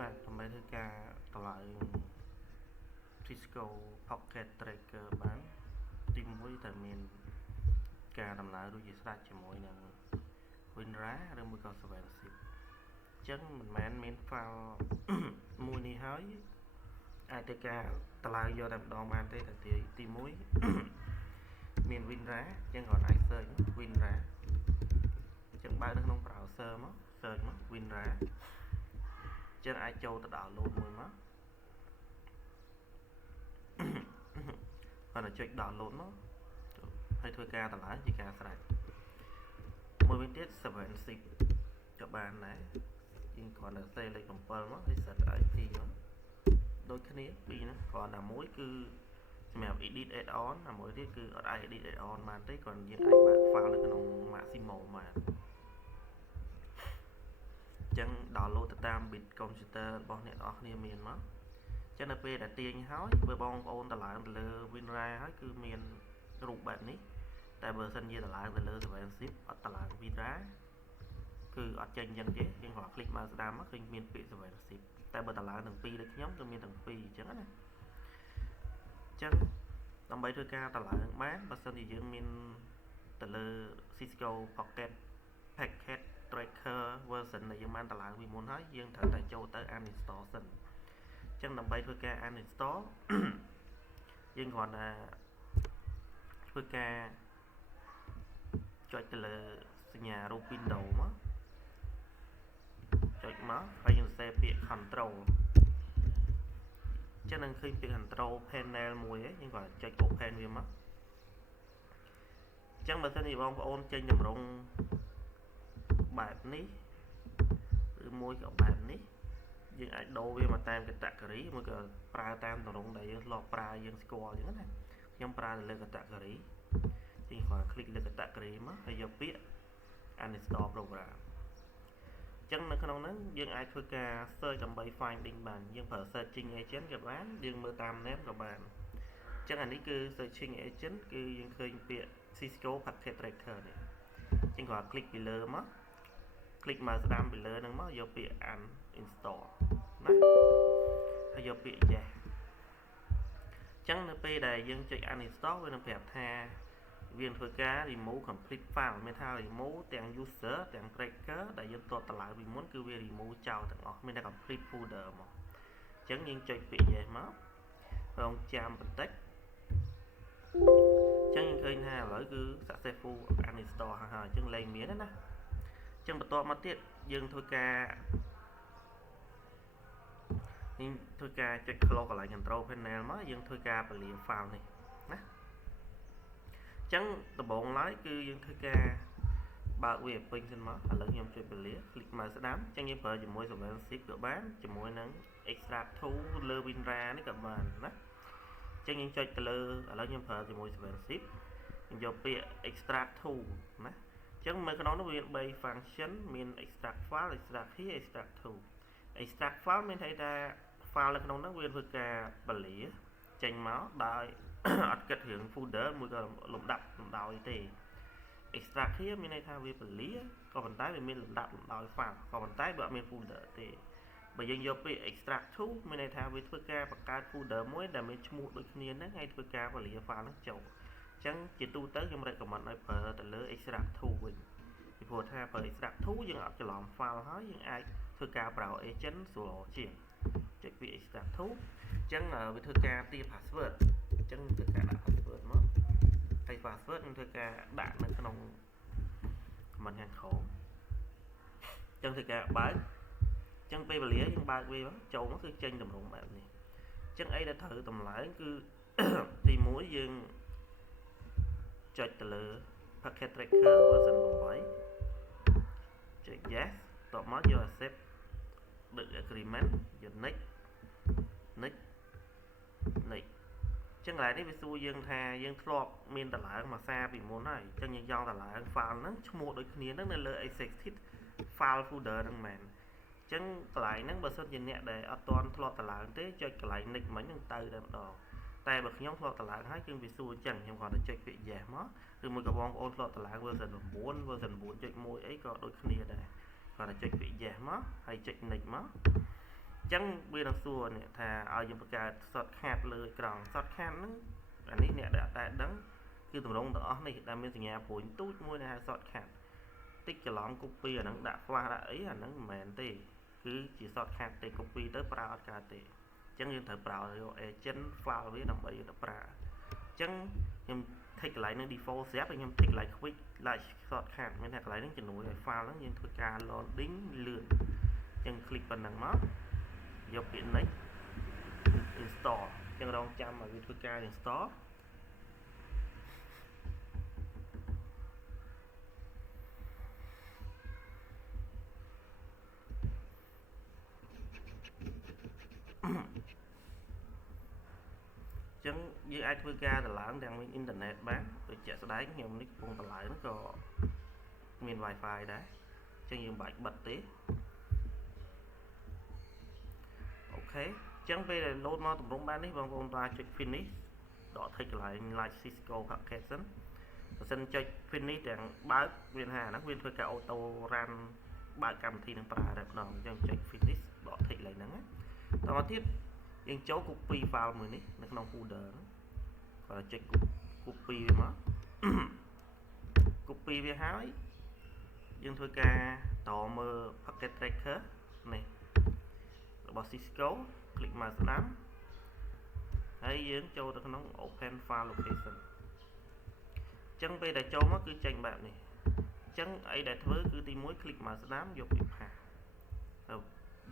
បាទដើម្បីធ្វើការតម្លើង Cisco Pocket Tracker បានទី1ត្រូវមានការដំណើររួចជាស្រេចជាមួយនឹង WinRAR ឬមួយក៏ 7zip អញ្ចឹងមិនមែនមាន file មួយនេះហើយអាចធ្វើការតម្លើងយកតែម្ដងបានទេតែទី1មាន WinRAR អញ្ចឹងគាត់អាច search WinRAR អញ្ចឹងបើកនៅក្នុង browser មក search មក WinRAR អញ្ចឹងអាចចូលទៅ download មួយមកគាត់ទៅចុច download មកហើយធ្វើការតម្លើងជាការស្រេចមួយវិញទៀត 7zip ក៏បានដែរយើងគ្រាន់តែសេលេខ7មកហើយ set IP មកដូចគ្នាពីរហ្នឹងគ្រាន់តែមួយគឺសម្រាប់ edit add on ហើយមួយទៀតគឺអត់អាច edit add on បានទេគ្រាន់យើងអាចបើក file នៅក្នុង Maximo បានអញ្ចឹង download ទៅតាម bit computer របស់អ្នកនរគ្នាមានមកចឹងនៅពេលដែលទាញហើយបើបងប្អូនតម្លើងទៅលើ WinRAR ហើយគឺមានរូបបែបនេះតែបើសិនជាតម្លើងទៅលើ 7zip អត់តម្លើង WinRAR គឺអត់ចេញអញ្ចឹងទេយើងគ្រាន់ click មកស្ដាំមកឃើញមានពាក្យ 7zip តែបើតម្លើងទាំងពីរដូចខ្ញុំគឺមានទាំងពីរអញ្ចឹងណាអញ្ចឹងដើម្បីធ្វើការតម្លើងបានបើសិនជាយើងមានទៅលើ Cisco Pocket Tracker version ដែលយើងបានតម្លើងពីមុនហើយយើងត្រូវតែចូលទៅ uninstall សិនចឹងដើម្បីធ្វើការ uninstall យើងគ្រាន់តែធ្វើការចុចទៅលើសញ្ញារូប Windows មកចុចមកហើយយើងសេពាក្យ control ចឹងនឹងឃើញពាក្យ control panel មួយឯងយើងគ្រាន់តែចុច open វាមកចឹងបើសិនជាបងប្អូនចេញតម្រង់បែបនេះឬមួយក៏បែបនេះយើងអាចដូរវាមកតាម category មួយក៏ប្រើតាមទម្រង់ដែលយើងធ្លាប់ប្រើយើងស្គាល់អញ្ចឹងណាខ្ញុំប្រើទៅលើ category យើងគ្រាន់ click លើ category មកហើយយកពាក្យ uninstall program អញ្ចឹងនៅក្នុងហ្នឹងយើងអាចធ្វើការ search ដើម្បី finding បានយើងប្រើ searching agent ក៏បានយើងមើលតាម name ក៏បានអញ្ចឹងអានេះគឺ searching agent គឺយើងឃើញពាក្យ Cisco Pocket Tracker នេះយើងគ្រាន់ click ពីលើមក click មកស្ដាំពីលើហ្នឹងមកយកពាក្យ uninstall ណាហើយយកពាក្យ yes អញ្ចឹងនៅពេលដែលយើងចុច uninstall វានឹងប្រាប់ថាវានឹងធ្វើការ remove complete file មានថា remove ទាំង user ទាំង tracker ដែលយើងទាត់តម្លើងពីមុនគឺវា remove ចោលទាំងអស់មានតែ complete folder មកអញ្ចឹងយើងចុចពាក្យ yes មករងចាំបន្តិចអញ្ចឹងយើងឃើញថាឥឡូវគឺ successful uninstall ហើយអញ្ចឹងលែងមានណាអញ្ចឹងបន្ទាប់មកទៀតយើងធ្វើការចុច close កន្លែង control panel មកយើងធ្វើការពលា file នេះណាអញ្ចឹងដំបូងឡើយគឺយើងធ្វើការបើកវាពេញសិនមកឥឡូវខ្ញុំចុចពលា click មកស្ដាំអញ្ចឹងយើងប្រើជាមួយ 7zip ក៏បានជាមួយនឹង extract tool លើ WinRAR នេះក៏បានណាអញ្ចឹងយើងចុចទៅលើឥឡូវខ្ញុំប្រើជាមួយ 7zip ខ្ញុំយកពាក្យ extract tool ណាអញ្ចឹងមើលក្នុងនោះវាមាន3 function មាន extract file extract here extract tool extract file មានន័យថា file នៅក្នុងនោះវាធ្វើការពលាចេញមកដោយអត់គិតរឿង folder មួយក៏លំដាប់លំដោយទេ extract here មានន័យថាវាពលាក៏ប៉ុន្តែវាមានលំដាប់លំដោយ file ក៏ប៉ុន្តែវាអត់មាន folder ទេបើយើងយកពាក្យ extract to មានន័យថាវាធ្វើការបង្កើត folder មួយដែលមានឈ្មោះដូចគ្នាហ្នឹងហើយធ្វើការពលា file ហ្នឹងចូលអញ្ចឹងជាទូទៅខ្ញុំ recommend ឲ្យប្រើទៅលើ extract to វិញពីព្រោះថាប្រើ extract to យើងអត់ច្រឡំ file ហើយយើងអាចធ្វើការ browse agent ស្រួលជាងចុចពាក្យ extract to អញ្ចឹងវាធ្វើការទារ password អញ្ចឹងធ្វើការដាក់ password មកហើយ password នឹងធ្វើការដាក់នៅក្នុង comment ខាងក្រោមអញ្ចឹងធ្វើការបើកអញ្ចឹងពេលវេលាយើងបើកវាចូលមកគឺចេញតម្រង់បែបនេះអញ្ចឹងអីដែលត្រូវតម្លើងគឺ ទី1យើងចុចទៅលើ Pocket Tracker version 8ចុច yes តបមកយក accept the agreement យក next ចឹងកន្លែងនេះវាសួរយើងថាយើងធ្លាប់មានតម្លើងមួយសារពីមុនហើយអញ្ចឹងយើងចង់តម្លើង file ហ្នឹងឈ្មោះដូចគ្នាហ្នឹងនៅលើ execute file folder ហ្នឹងមែនអញ្ចឹងកន្លែងហ្នឹងបើសិនជាអ្នកដែលអត់ទាន់ធ្លាប់តម្លើងទេចុចកន្លែង next មិញហ្នឹងទៅតែម្ដងតែបើខ្ញុំធ្លាប់តម្លើងហើយគឺវាសួរអញ្ចឹងខ្ញុំគ្រាន់តែចុចពាក្យ yes មកឬមួយក៏បងប្អូនធ្លាប់តម្លើង version 9 version 9.1 អីក៏ដូចគ្នាដែរគ្រាន់តែចុចពាក្យ yes មកហើយចុច next មក ចឹងវានឹងសួរនេះថាឲ្យយើងបង្កើត shortcut លើអេក្រង់ shortcut ហ្នឹងអានេះអ្នកដែលតែដឹងគឺទម្រង់ទាំងអស់នេះដែលមានសញ្ញាព្រួយទូចមួយដែលហៅ shortcut តិចច្រឡំ copy អាហ្នឹងដាក់ flash ដាក់អីអាហ្នឹងមិនមែនទេគឺជា shortcut ទេ copy ទៅប្រើអត់កើតទេចឹងយើងត្រូវប្រើយក agent file វាដើម្បីទៅប្រើចឹងខ្ញុំ take កន្លែងនឹង default zip ហើយខ្ញុំ take កន្លែង quick like shortcut មានថាកន្លែងហ្នឹងជំនួយឲ្យ file ហ្នឹងយើងធ្វើការ loading លឿនចឹង click ប៉ុណ្ណឹងមកយកពាក្យ next install ចឹងរងចាំឲ្យវាធ្វើការ install ចឹងយើងអាចធ្វើការតម្លើងទាំងមានអ៊ីនធឺណិតបានដូចជាក់ស្ដែងខ្ញុំនេះកំពុងតម្លើងក៏មាន Wi-Fi ដែរចឹងយើងមិនបាច់បិទទេអូខេចឹងពេលដែល load មកទម្រង់បែបនេះបងប្អូនតាចុច finish ដក take កន្លែង like Cisco application បើសិនចុច finish ទាំងបើកវាថាហ្នឹងវាធ្វើការ auto run បើកកម្មវិធីនឹងប្រើតែម្ដងអញ្ចឹងចុច finish ដក take កន្លែងហ្នឹងតមកទៀតយើងចូល copy file មួយនេះនៅក្នុង folder ហ្នឹងក៏ចុច copy វាមក copy វាហើយយើងធ្វើការតមើល packet tracker នេះរបស់ Cisco click មកស្ដាំហើយយើងចូលទៅក្នុង open file location អញ្ចឹងពេលដែលចូលមកគឺចេញបែបនេះអញ្ចឹងអីដែលធ្វើគឺទី1 click មកស្ដាំយកពាក្យ path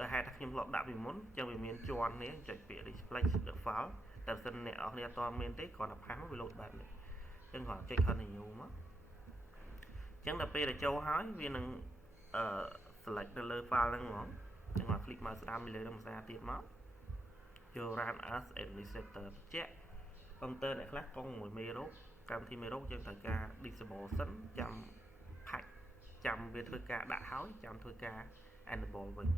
ដែលហេតុថាខ្ញុំធ្លាប់ដាក់ពីមុនអញ្ចឹងវាមានជាន់នេះចុចពាក្យ display the file តែបើសិនអ្នកនរគ្នាអត់មានទេគ្រាន់តែ path វា load បែបនេះអញ្ចឹងគ្រាន់ចុច continue មកអញ្ចឹងដល់ពេលដែលចូលហើយវានឹងselect ទៅលើ file ហ្នឹងហ្មងអញ្ចឹងមក click មកស្ដាំលើនឹងភាសាទៀតមកចូល run as administrator បញ្ជាក់ computer អ្នកខ្លះកុំមួយមេរោគកម្មវិធីមេរោគយើងត្រូវការ disable សិនចាំ patch ចាំវាធ្វើការដាក់ហើយចាំធ្វើការ enable វិញ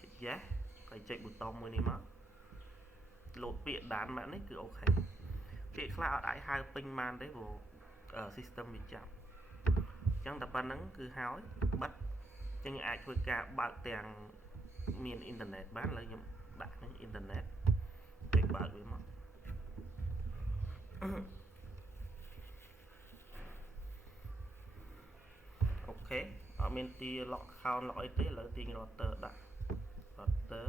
ចុច yes ហើយចុចប៊ូតុងមួយនេះមក load ពាក្យដានបែបនេះគឺអូខេពាក្យខ្លះអត់អាចហៅពេញបានទេព្រោះ system វាចាប់អញ្ចឹងតែប៉ុណ្្នឹងគឺហើយបិទអញ្ចឹងអាចធ្វើការបើកទាំងមានអ៊ីនធឺណិតបានឥឡូវខ្ញុំដាក់នឹងអ៊ីនធឺណិតចុចបើកវាមកអូខេអត់មានទី lock account lock អីទេឥឡូវទាញ router ដាក់ router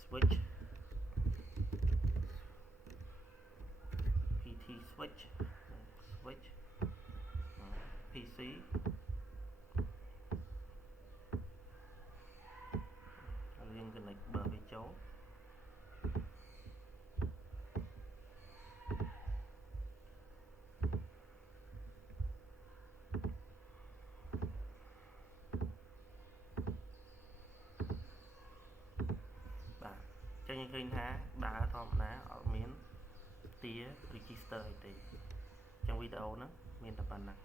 switch PT switch PC ហើយយើង connect បើវាចូលចឹងយើងឃើញថាដើរធម្មតាអត់មានទា register អីទេចឹងវីដេអូហ្នឹងមានតែប៉ុណ្ណឹង